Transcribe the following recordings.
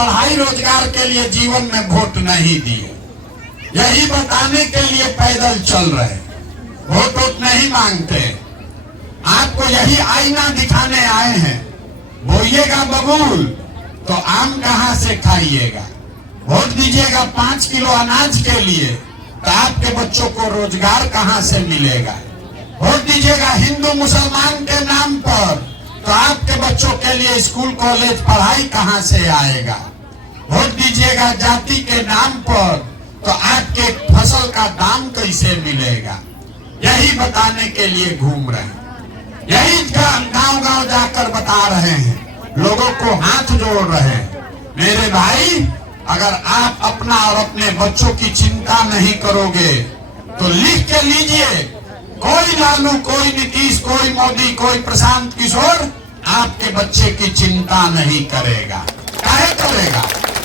पढ़ाई रोजगार के लिए जीवन में वोट नहीं दिए, यही बताने के लिए पैदल चल रहे, वोट नहीं मांगते। आपको यही आईना दिखाने आए हैं। बोइएगा बबूल तो आम कहां से खाइएगा। वोट दीजिएगा 5 किलो अनाज के लिए तो आपके बच्चों को रोजगार कहां से मिलेगा। वोट दीजिएगा हिंदू मुसलमान के नाम पर तो आपके बच्चों के लिए स्कूल कॉलेज पढ़ाई कहां से आएगा। वोट दीजिएगा जाति के नाम पर तो आपके फसल का दाम कैसे मिलेगा। यही बताने के लिए घूम रहे हैं, यही गांव गांव जाकर बता रहे हैं, लोगों को हाथ जोड़ रहे हैं। मेरे भाई, अगर आप अपना और अपने बच्चों की चिंता नहीं करोगे तो लिख के लीजिए, कोई लालू, कोई नीतीश, कोई मोदी, कोई प्रशांत किशोर आपके बच्चे की चिंता नहीं करेगा। काहे करेगा?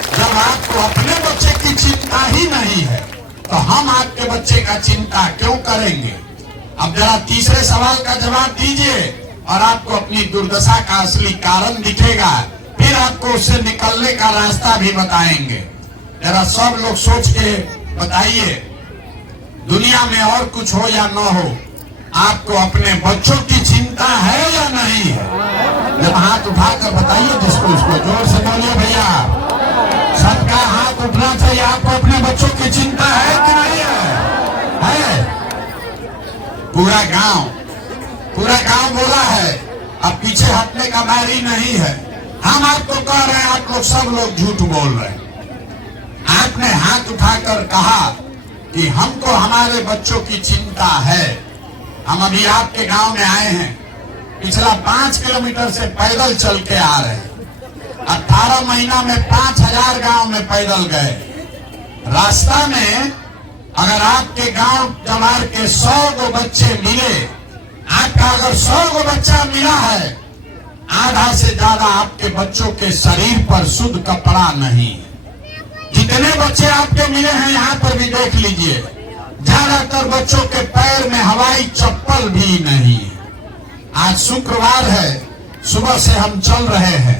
जब आपको अपने बच्चे की चिंता ही नहीं है तो हम आपके बच्चे का चिंता क्यों करेंगे। अब जरा तीसरे सवाल का जवाब दीजिए और आपको अपनी दुर्दशा का असली कारण दिखेगा, फिर आपको उससे निकलने का रास्ता भी बताएंगे। जरा सब लोग सोच के बताइए, दुनिया में और कुछ हो या न हो, आपको अपने बच्चों की चिंता है या नहीं है? जब हाथ उठाकर बताइए जिसको, उसको जोर से बोलिए भैया। सबका हाथ उठना चाहिए। आपको अपने बच्चों की चिंता है कि नहीं है? पूरा गांव बोला है। अब पीछे हटने का बारी नहीं है। हम आपको कह रहे हैं, आप लोग सब लोग झूठ बोल रहे हैं। आपने हाथ उठाकर कहा कि हमको हमारे बच्चों की चिंता है। हम अभी आपके गांव में आए हैं, पिछला 5 किलोमीटर से पैदल चल के आ रहे हैं। 18 महीना में 5000 गांव में पैदल गए। रास्ता में अगर आपके गांव जवार के 100 गो बच्चे मिले, आपका अगर 100 गो बच्चा मिला है, आधा से ज्यादा आपके बच्चों के शरीर पर शुद्ध कपड़ा नहीं। जितने बच्चे आपके मिले हैं यहाँ पर भी देख लीजिए, ज्यादातर बच्चों के पैर में हवाई चप्पल भी नहीं। आज शुक्रवार है, सुबह से हम चल रहे हैं,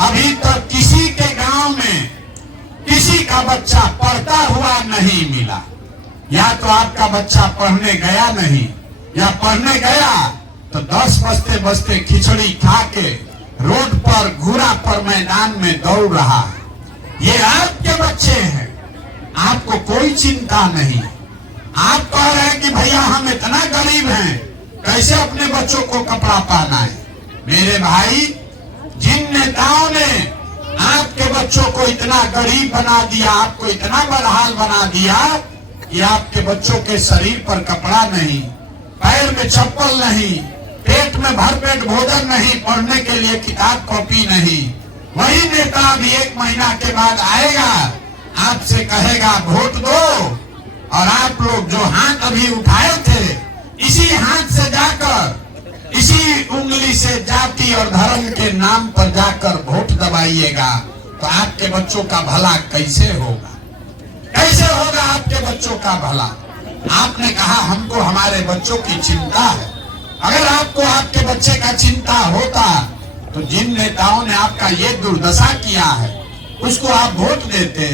अभी तक किसी के गांव में किसी का बच्चा पढ़ता हुआ नहीं मिला। या तो आपका बच्चा पढ़ने गया नहीं, या पढ़ने गया तो 10 बजते बजते खिचड़ी खा के रोड पर घूरा पर मैदान में दौड़ रहा। ये आपके बच्चे हैं, आपको कोई चिंता नहीं। आप कह रहे हैं कि भैया हम इतना गरीब हैं, कैसे अपने बच्चों को कपड़ा पहना है। मेरे भाई, जिन नेताओं ने आपके बच्चों को इतना गरीब बना दिया, आपको इतना बदहाल बना दिया कि आपके बच्चों के शरीर पर कपड़ा नहीं, पैर में चप्पल नहीं, पेट में भरपेट भोजन नहीं, पढ़ने के लिए किताब कॉपी नहीं, वही नेता अभी 1 महीना के बाद आएगा, आपसे कहेगा वोट दो, और आप लोग जो हाथ अभी उठाए थे, इसी हाथ से जाकर, इसी उंगली से जाति और धर्म के नाम पर जाकर वोट दबाइएगा, तो आपके बच्चों का भला कैसे होगा? कैसे होगा आपके बच्चों का भला? आपने कहा हमको हमारे बच्चों की चिंता है। अगर आपको आपके बच्चे का चिंता होता तो जिन नेताओं ने आपका ये दुर्दशा किया है उसको आप वोट देते?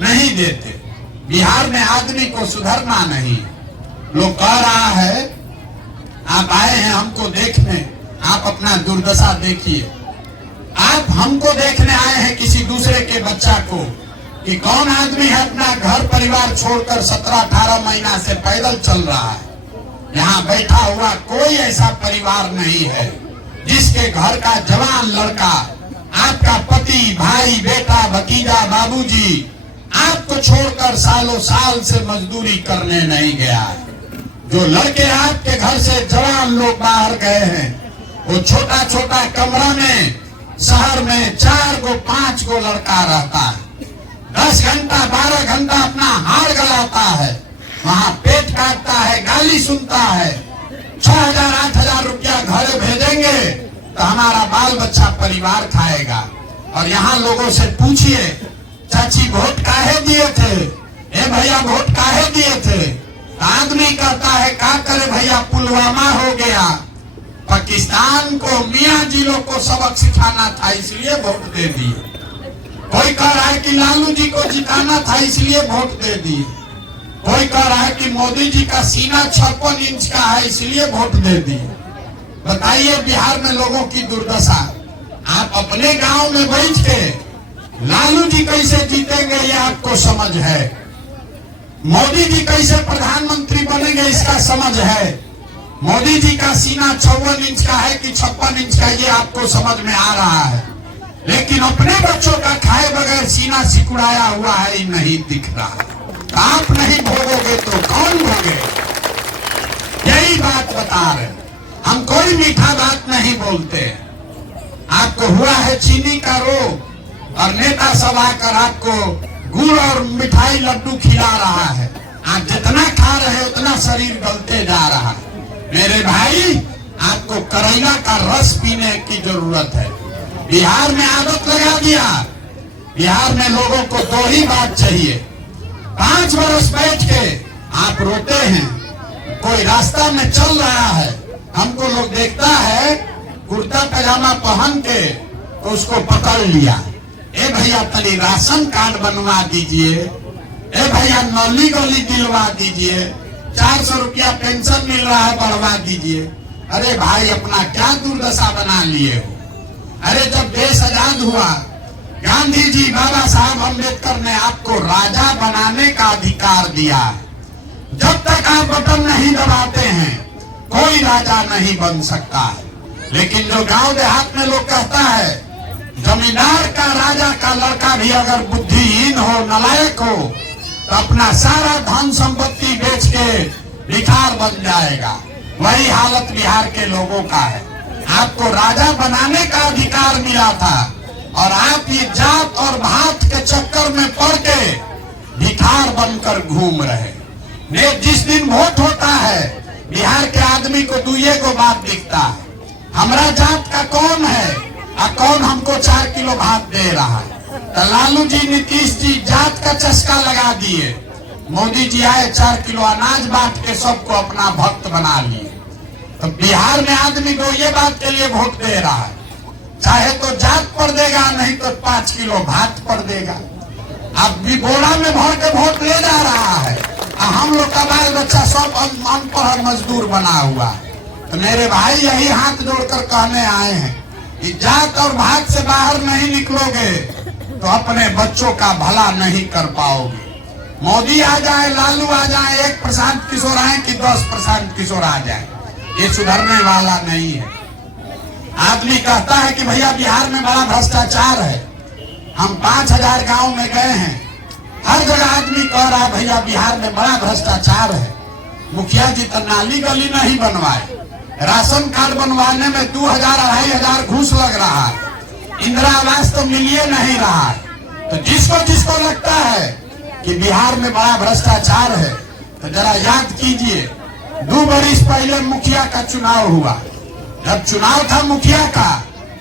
नहीं देते। बिहार में आदमी को सुधरना नहीं। लोग कह रहा है आप आए हैं हमको देखने, आप अपना दुर्दशा देखिए। आप हमको देखने आए हैं किसी दूसरे के बच्चा को कि कौन आदमी है अपना घर परिवार छोड़कर 17-18 महीना से पैदल चल रहा है। यहाँ बैठा हुआ कोई ऐसा परिवार नहीं है जिसके घर का जवान लड़का, आपका पति, भाई, बेटा, भतीजा, बाबूजी आपको छोड़कर सालों साल से मजदूरी करने नहीं गया है। जो लड़के आपके घर से जवान लोग बाहर गए हैं, वो छोटा छोटा कमरा में शहर में 4 गो 5 गो लड़का रहता है। 10 घंटा 12 घंटा अपना हाड़ गलाता है, वहाँ पेट काटता है, गाली सुनता है। 6,000-8,000 रुपया घर भेजेंगे तो हमारा बाल बच्चा परिवार खाएगा। और यहाँ लोगों से पूछिए, चाची वोट काहे दिए थे? ए भैया वोट काहे दिए थे? आदमी कहता है क्या करे भैया, पुलवामा हो गया, पाकिस्तान को, मियाँ जिलों को सबक सिखाना था, इसलिए वोट दे दिए। कोई कह रहा है कि लालू जी को जिताना था इसलिए वोट दे दिए, कोई कह रहा है कि मोदी जी का सीना 56 इंच का है इसलिए वोट दे दिए। बताइए बिहार में लोगों की दुर्दशा। आप अपने गांव में बैठ के लालू जी कैसे जीतेंगे ये आपको समझ है, मोदी जी कैसे प्रधानमंत्री बनेंगे इसका समझ है, मोदी जी का सीना 54 इंच का है कि 56 इंच का ये आपको समझ में आ रहा है, लेकिन अपने बच्चों का खाए बगैर सीना सिकुड़ाया हुआ है ही नहीं दिख रहा। आप नहीं भोगोगे तो कौन भोगे? यही बात बता रहे। हम कोई मीठा बात नहीं बोलते। आपको हुआ है चीनी का रोग और नेता सब आकर आपको गुड़ और मिठाई लड्डू खिला रहा है। आप जितना खा रहे हैं उतना शरीर गलते जा रहा है। मेरे भाई, आपको करेला का रस पीने की जरूरत है। बिहार में आदत लगा दिया। बिहार में लोगों को दो ही बात चाहिए। 5 बरस बैठ के आप रोते हैं, कोई रास्ता में चल रहा है, हमको लोग देखता है कुर्ता पैजामा पहन के तो उसको पकड़ लिया, ए भैया तनी राशन कार्ड बनवा दीजिए, ए भैया नली गली दिलवा दीजिए, 400 रुपया पेंशन मिल रहा है बढ़वा दीजिए। अरे भाई, अपना क्या दुर्दशा बना लिए हो? अरे जब देश आजाद हुआ, गांधी जी बाबा साहब अम्बेडकर ने आपको राजा बनाने का अधिकार दिया। जब तक आप बटन नहीं दबाते हैं कोई राजा नहीं बन सकता। लेकिन जो गांव देहात में लोग कहता है जमींदार का राजा का लड़का भी अगर बुद्धिहीन हो, नालायक हो, तो अपना सारा धन संपत्ति बेच के भिखार बन जाएगा। वही हालत बिहार के लोगों का है। आपको राजा बनाने का अधिकार मिला था और आप ये जात और भात के चक्कर में पड़ के भिखार बनकर घूम रहे। जिस दिन वोट होता है बिहार के आदमी को दुए को बात दिखता है, हमारा जात का कौन है और कौन हमको 4 किलो भात दे रहा है। तो लालू जी, नीतीश जी जात का चस्का लगा दिए। मोदी जी आए 4 किलो अनाज बांट के सबको अपना भक्त बना लिए। तो बिहार में आदमी को ये बात के लिए वोट दे रहा है, चाहे तो जात पर देगा, नहीं तो 5 किलो भात पर देगा। अब भी बोरा में भर के वोट ले जा रहा है। हम लोग का बाल बच्चा सब अनपढ़ मजदूर बना हुआ। तो मेरे भाई, यही हाथ जोड़कर कहने आए हैं कि जात और भात से बाहर नहीं निकलोगे तो अपने बच्चों का भला नहीं कर पाओगे। मोदी आ जाए, लालू आ जाए, 1 प्रशांत किशोर आए कि 10 प्रशांत किशोर आ जाए, ये सुधरने वाला नहीं है। आदमी कहता है कि भैया बिहार में बड़ा भ्रष्टाचार है। हम 5000 गांव में गए हैं, हर जगह आदमी कह रहा है भैया बिहार में बड़ा भ्रष्टाचार है। मुखिया जी तो नाली गली नहीं बनवाए, राशन कार्ड बनवाने में 2000-2500 घूस लग रहा है, इंदिरा आवास तो मिलिए नहीं रहा है। तो जिसको जिसको लगता है कि बिहार में बड़ा भ्रष्टाचार है तो जरा याद कीजिए, 2 बरिस पहले मुखिया का चुनाव हुआ। जब चुनाव था मुखिया का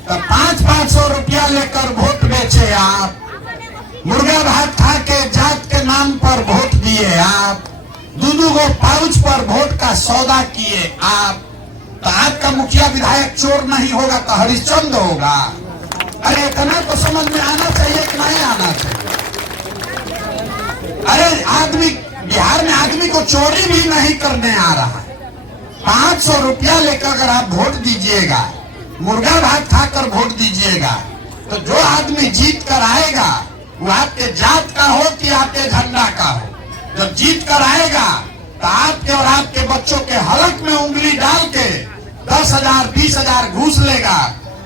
तो 500-500 रुपया लेकर वोट बेचे आप, मुर्गा भात खा के जात के नाम पर वोट दिए आप, 2 गो पाउच पर वोट का सौदा किए आप। तो आपका मुखिया विधायक चोर नहीं होगा तो हरिश्चंद्र होगा। अरे इतना तो समझ में आना चाहिए कि नहीं आना चाहिए? अरे आदमी, बिहार में आदमी को चोरी भी नहीं करने आ रहा है। 500 रुपया लेकर अगर आप वोट दीजिएगा, मुर्गा भात खाकर वोट दीजिएगा, तो जो आदमी जीत कर आएगा वो आपके जात का हो कि आपके झंडा का हो, जब जीत कर आएगा तो आपके और आपके बच्चों के हलक में उंगली डाल के 10,000-20,000 घूस लेगा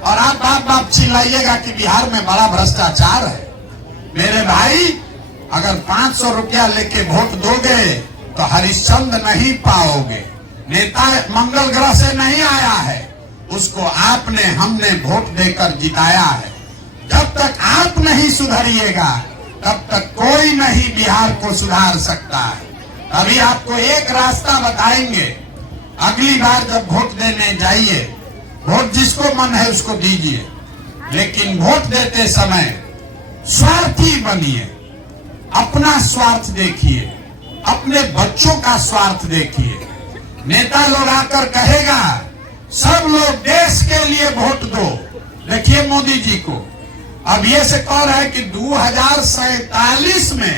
और आप बाप बाप चिल्लाइएगा कि बिहार में बड़ा भ्रष्टाचार है। मेरे भाई, अगर 500 रुपया लेके वोट दोगे तो हरिश्चंद्र नहीं पाओगे। नेता मंगल ग्रह से नहीं आया है, उसको आपने हमने वोट देकर जिताया है। जब तक आप नहीं सुधरिएगा तब तक कोई नहीं बिहार को सुधार सकता है। अभी आपको एक रास्ता बताएंगे, अगली बार जब वोट देने जाइए, वोट जिसको मन है उसको दीजिए, लेकिन वोट देते समय स्वार्थी बनिए। अपना स्वार्थ देखिए, अपने बच्चों का स्वार्थ देखिए। नेता लोग आकर कहेगा सब लोग देश के लिए वोट दो। देखिए मोदी जी को, अब ये से कह रहे हैं कि 2047 में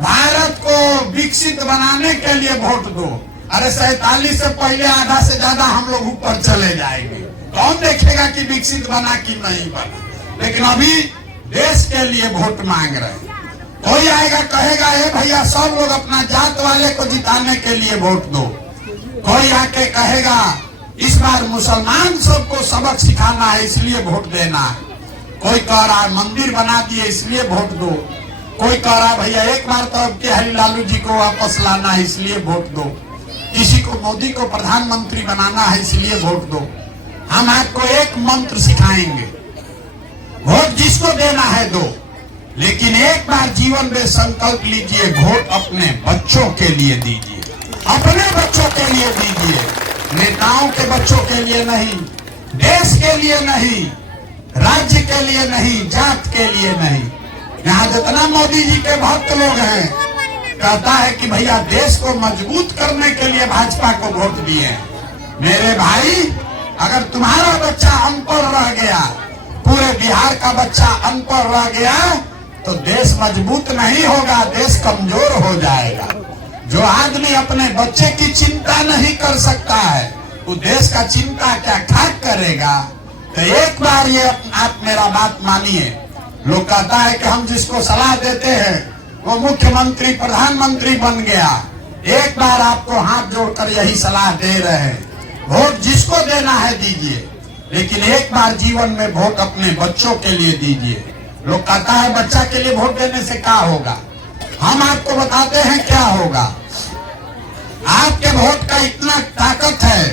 भारत को विकसित बनाने के लिए वोट दो। अरे 47 से पहले आधा से ज्यादा हम लोग ऊपर चले जाएंगे। कौन देखेगा कि विकसित बना कि नहीं बना। लेकिन अभी देश के लिए वोट मांग रहे हैं। कोई आएगा कहेगा ए भैया सब लोग अपना जात वाले को जिताने के लिए वोट दो। कोई आके कहेगा इस बार मुसलमान सबको सबक सिखाना है इसलिए वोट देना है। कोई कह रहा है मंदिर बना दिए इसलिए वोट दो। कोई कह रहा है भैया एक बार तो अब के हरिलालू जी को वापस लाना है इसलिए वोट दो। किसी को मोदी को प्रधानमंत्री बनाना है इसलिए वोट दो। हम आपको एक मंत्र सिखाएंगे, वोट जिसको देना है दो, लेकिन एक बार जीवन में संकल्प लीजिए वोट अपने बच्चों के लिए दीजिए, अपने बच्चों के लिए दीजिए, नेताओं के बच्चों के लिए नहीं, देश के लिए नहीं, राज्य के लिए नहीं, जात के लिए नहीं। यहाँ जितना मोदी जी के भक्त लोग हैं कहता है कि भैया देश को मजबूत करने के लिए भाजपा को वोट दिए। मेरे भाई अगर तुम्हारा बच्चा अनपढ़ रह गया, पूरे बिहार का बच्चा अनपढ़ रह गया तो देश मजबूत नहीं होगा, देश कमजोर हो जाएगा। जो आदमी अपने बच्चे की चिंता नहीं कर सकता है वो देश का चिंता क्या खाक करेगा। तो एक बार ये आप मेरा बात मानिए। लोग कहता है कि हम जिसको सलाह देते हैं वो मुख्यमंत्री प्रधानमंत्री बन गया। एक बार आपको हाथ जोड़कर यही सलाह दे रहे हैं, वोट जिसको देना है दीजिए, लेकिन एक बार जीवन में वोट अपने बच्चों के लिए दीजिए। लोग कहता है बच्चा के लिए वोट देने से क्या होगा। हम आपको बताते हैं क्या होगा। आपके वोट का इतना ताकत है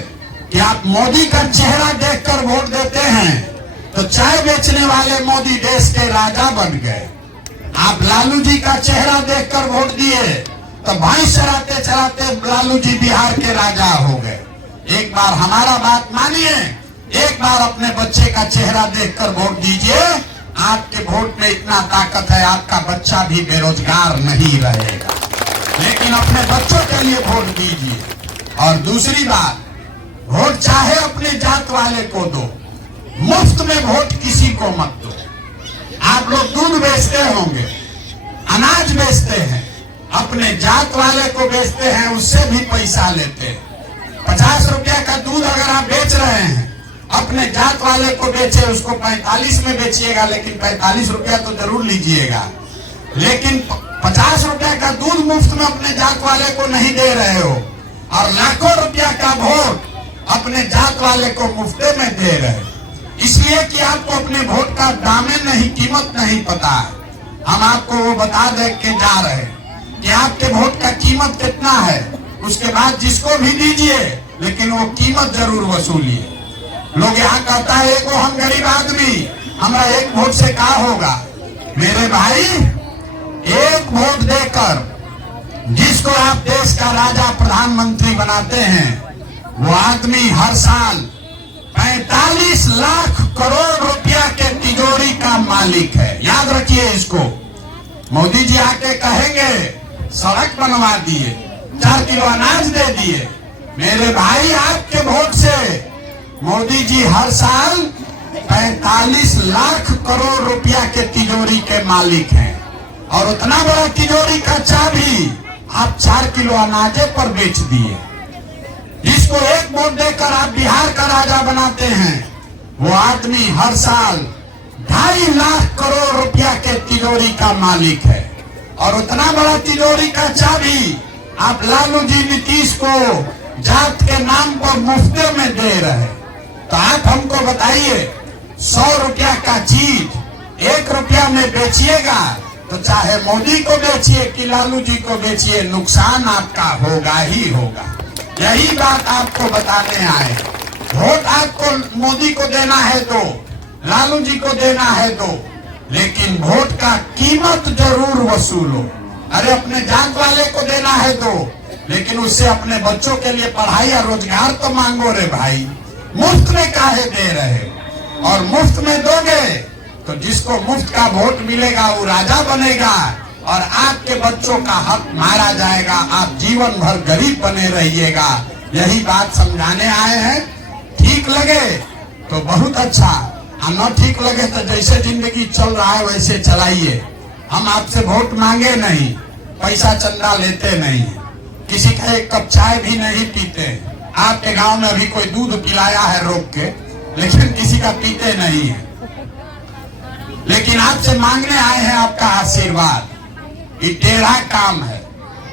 कि आप मोदी का चेहरा देखकर वोट देते हैं तो चाय बेचने वाले मोदी देश के राजा बन गए। आप लालू जी का चेहरा देखकर वोट दिए तो भैंस चराते चराते लालू जी बिहार के राजा हो गए। एक बार हमारा बात मानिए, एक बार अपने बच्चे का चेहरा देखकर वोट दीजिए। आपके वोट में इतना ताकत है, आपका बच्चा भी बेरोजगार नहीं रहेगा। लेकिन अपने बच्चों के लिए वोट दीजिए। और दूसरी बात, वोट चाहे अपने जात वाले को दो, मुफ्त में वोट किसी को मत दो। आप लोग दूध बेचते होंगे, अनाज बेचते हैं, अपने जात वाले को बेचते हैं, उससे भी पैसा लेते हैं। 50 रुपया का दूध अगर आप बेच रहे हैं, अपने जात वाले को बेचे, उसको 45 में बेचिएगा, लेकिन 45 रुपया तो जरूर लीजिएगा। लेकिन 50 रुपया का दूध मुफ्त में अपने जात वाले को नहीं दे रहे हो और लाखों रुपया का वोट अपने जात वाले को मुफ्ते में दे रहे। इसलिए कि आपको अपने वोट का दामन नहीं, कीमत नहीं पता। हम आपको वो बता दे के जा रहे कि आपके वोट का कीमत कितना है। उसके बाद जिसको भी दीजिए, लेकिन वो कीमत जरूर वसूलिए। लोग यहाँ कहता है एगो हम गरीब आदमी, हमारा एक वोट से क्या होगा। मेरे भाई, एक वोट देकर जिसको आप देश का राजा प्रधानमंत्री बनाते हैं, वो आदमी हर साल 45 लाख करोड़ रुपया के तिजोरी का मालिक है। याद रखिए इसको। मोदी जी आके कहेंगे सड़क बनवा दिए, 4 किलो अनाज दे दिए। मेरे भाई, आपके वोट से मोदी जी हर साल 45 लाख करोड़ रुपया के तिजोरी के मालिक हैं। और उतना बड़ा तिजोरी का चाबी आप 4 किलो अनाजे पर बेच दिए। जिसको एक वोट देकर आप बिहार का राजा बनाते हैं, वो आदमी हर साल 2.5 लाख करोड़ रुपया के तिजोरी का मालिक है। और उतना बड़ा तिजोरी का चाबी आप लालू जी नीतीश को जात के नाम पर मुफ्ते में दे रहे। तो आप हमको बताइए, 100 रुपया का चीज 1 रुपया में बेचिएगा तो चाहे मोदी को बेचिए कि लालू जी को बेचिए, नुकसान आपका होगा ही होगा। यही बात आपको बताने आए। वोट आपको मोदी को देना है दो, लालू जी को देना है दो, लेकिन वोट का कीमत जरूर वसूलो। अरे अपने जात वाले को देना है दो, लेकिन उससे अपने बच्चों के लिए पढ़ाई और रोजगार तो मांगो रे भाई। मुफ्त में काहे दे रहे। और मुफ्त में दोगे तो जिसको मुफ्त का वोट मिलेगा वो राजा बनेगा और आपके बच्चों का हक मारा जाएगा। आप जीवन भर गरीब बने रहिएगा। यही बात समझाने आए हैं। ठीक लगे तो बहुत अच्छा, न ठीक लगे तो जैसे जिंदगी चल रहा है वैसे चलाइए। हम आपसे वोट मांगे नहीं, पैसा चंदा लेते नहीं, किसी का एक कप चाय भी नहीं पीते। आपके गांव में अभी कोई दूध पिलाया है रोक के, लेकिन किसी का पीते नहीं है। लेकिन आपसे मांगने आए हैं आपका आशीर्वाद। ये टेढ़ा काम है,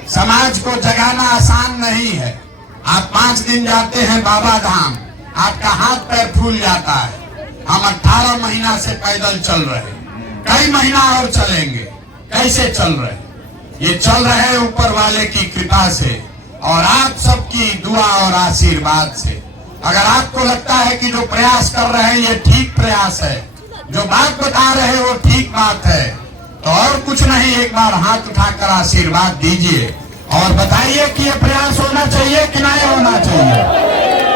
समाज को जगाना आसान नहीं है। आप 5 दिन जाते हैं बाबा धाम, आपका हाथ पैर फूल जाता है। हम 18 महीना से पैदल चल रहे, कई महीना और चलेंगे। कैसे चल रहे? ये चल रहे हैं ऊपर वाले की कृपा से और आप सबकी दुआ और आशीर्वाद से। अगर आपको लगता है कि जो प्रयास कर रहे हैं ये ठीक प्रयास है, जो बात बता रहे हैं वो ठीक बात है, तो और कुछ नहीं, एक बार हाथ उठाकर आशीर्वाद दीजिए और बताइए कि ये प्रयास होना चाहिए कि नहीं होना चाहिए।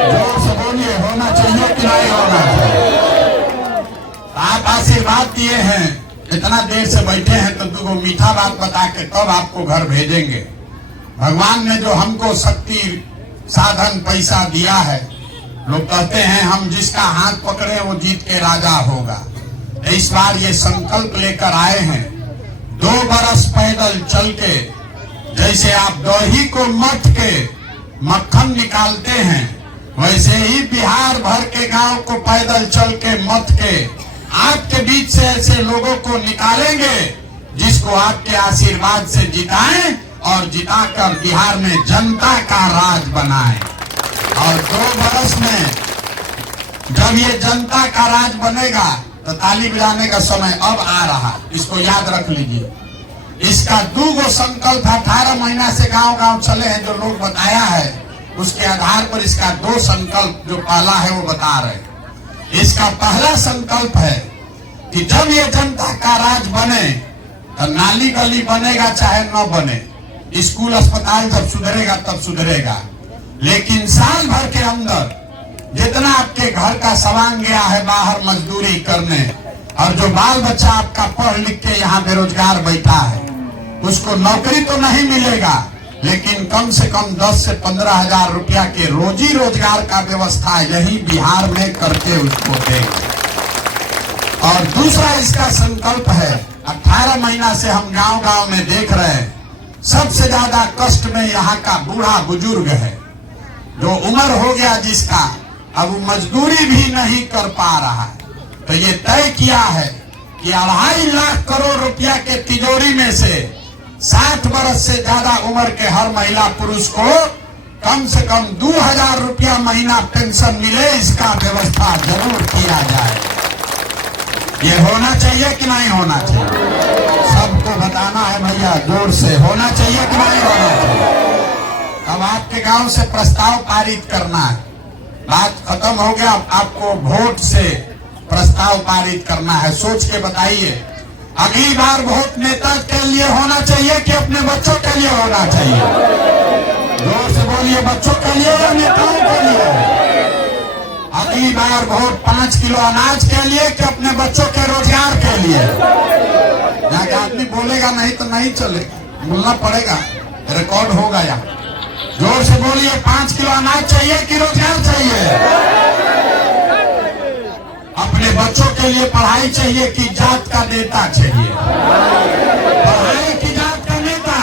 जोर से बोलिए, होना चाहिए कि नहीं होना चाहिए। आप आशीर्वाद दिए हैं, इतना देर से बैठे हैं तो दो मीठा बात बता के तब आपको घर भेजेंगे। भगवान ने जो हमको शक्ति, साधन, पैसा दिया है, लोग कहते हैं हम जिसका हाथ पकड़े वो जीत के राजा होगा। इस बार ये संकल्प लेकर आए हैं, 2 बरस पैदल चल के, जैसे आप दही को मथ के मक्खन निकालते हैं, वैसे ही बिहार भर के गांव को पैदल चल के मथ के आपके बीच से ऐसे लोगों को निकालेंगे जिसको आपके आशीर्वाद से जिताएं और जिताकर बिहार में जनता का राज बनाएं। और 2 बरस में जब ये जनता का राज बनेगा तो ताली बजाने का समय अब आ रहा, इसको याद रख लीजिए। इसका 2 संकल्प 18 महीना से गांव गांव चले हैं, जो लोग बताया है उसके आधार पर इसका 2 संकल्प जो पहला है वो बता रहे। इसका पहला संकल्प है कि जब ये जनता का राज बने तो नाली गली बनेगा चाहे न बने, स्कूल अस्पताल जब सुधरेगा तब सुधरेगा, लेकिन साल भर के अंदर जितना आपके घर का सामान गया है बाहर मजदूरी करने, और जो बाल बच्चा आपका पढ़ लिख के यहाँ बेरोजगार बैठा है, उसको नौकरी तो नहीं मिलेगा, लेकिन कम से कम 10 से 15 हजार रुपया के रोजी रोजगार का व्यवस्था यही बिहार में करके उसको देंगे। और दूसरा इसका संकल्प है, 18 महीना से हम गांव गांव में देख रहे हैं, सबसे ज्यादा कष्ट में यहाँ का बूढ़ा बुजुर्ग है, जो उम्र हो गया जिसका, अब वो मजदूरी भी नहीं कर पा रहा है। तो ये तय किया है कि 2.5 लाख करोड़ रुपया के तिजोरी में से 60 वर्ष से ज्यादा उम्र के हर महिला पुरुष को कम से कम 2000 रुपया महीना पेंशन मिले, इसका व्यवस्था जरूर किया जाए। ये होना चाहिए कि नहीं होना चाहिए? सबको बताना है भैया, जोर से, होना चाहिए कि नहीं होना चाहिए? अब आपके गांव से प्रस्ताव पारित करना है, बात खत्म हो गया। आपको वोट से प्रस्ताव पारित करना है, सोच के बताइए। अगली बार वोट नेता के लिए होना चाहिए कि अपने बच्चों के लिए होना चाहिए? जोर से बोलिए, बच्चों के लिए या नेताओं के लिए? अगली बार वोट 5 किलो अनाज के लिए कि अपने बच्चों के रोजगार के लिए? यहाँ के आदमी बोलेगा नहीं तो नहीं चलेगा, बोलना पड़ेगा, रिकॉर्ड होगा यहाँ। जोर से बोलिए, 5 किलो अनाज चाहिए कि रोजगार चाहिए? अपने बच्चों के लिए पढ़ाई चाहिए कि जात का नेता चाहिए? पढ़ाई की जात का नेता?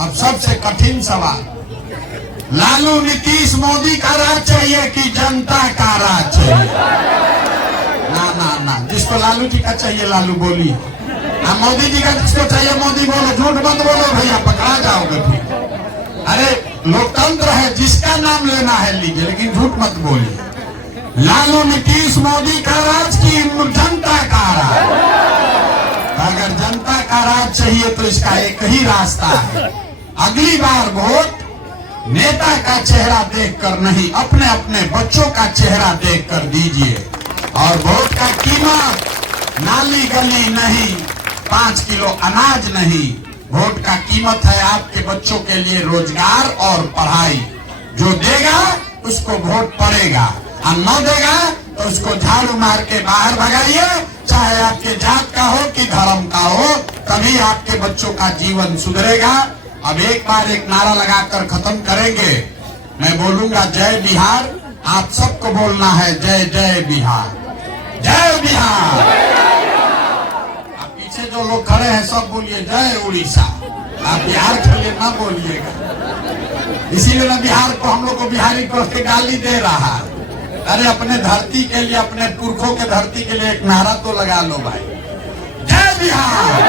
अब सबसे कठिन सवाल, लालू नीतीश मोदी का राज चाहिए कि जनता का राज चाहिए? ना ना ना, जिसको लालू जी का चाहिए लालू बोलिए, मोदी जी का जिसको चाहिए मोदी बोलो, झूठ मत बोलो भैया, पकड़ा जाओगे फिर। अरे लोकतंत्र है, जिसका नाम लेना है लीजिए, लेकिन झूठ मत बोलिए। लालू नीतीश मोदी का राज की जनता का राज? अगर जनता का राज चाहिए तो इसका एक ही रास्ता है, अगली बार वोट नेता का चेहरा देखकर नहीं, अपने अपने बच्चों का चेहरा देखकर दीजिए। और वोट का कीमत नाली गली नहीं, 5 किलो अनाज नहीं, वोट का कीमत है आपके बच्चों के लिए रोजगार और पढ़ाई। जो देगा उसको वोट पड़ेगा, और न देगा तो उसको झाड़ू मार के बाहर भगाइए, चाहे आपके जात का हो कि धर्म का हो, तभी आपके बच्चों का जीवन सुधरेगा। अब एक बार एक नारा लगाकर खत्म करेंगे। मैं बोलूंगा जय बिहार, आप सबको बोलना है जय जय बिहार, जय बिहार। आप पीछे जो लोग खड़े हैं सब बोलिए जय उड़ीसा। आप बिहार के लिए ना बोलिएगा, इसीलिए ना बिहार को हम लोग को बिहारी कह के गाली दे रहा है। अरे अपने धरती के लिए, अपने पुरखों के धरती के लिए एक नारा तो लगा लो भाई, जय बिहार,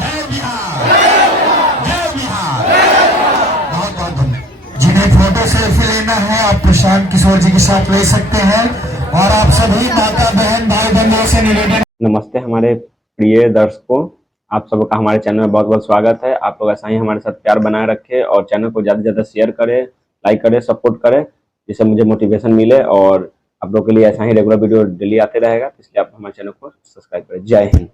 जय बिहार, जय बिहार। बहुत बहुत धन्यवाद। जिन्हें फोटो सेल्फी लेना है आप प्रशांत किशोर जी के साथ ले सकते हैं, और आप सभी माता बहन भाई बंधुओं से निवेदन। नमस्ते हमारे प्रिय दर्शकों, आप सबका हमारे चैनल में बहुत बहुत स्वागत है। आप लोग ऐसा ही हमारे साथ प्यार बनाए रखें और चैनल को ज़्यादा से ज़्यादा शेयर करें, लाइक करें, सपोर्ट करें, जिससे मुझे मोटिवेशन मिले और आप लोग के लिए ऐसा ही रेगुलर वीडियो डेली आते रहेगा। इसलिए आप हमारे चैनल को सब्सक्राइब करें। जय हिंद।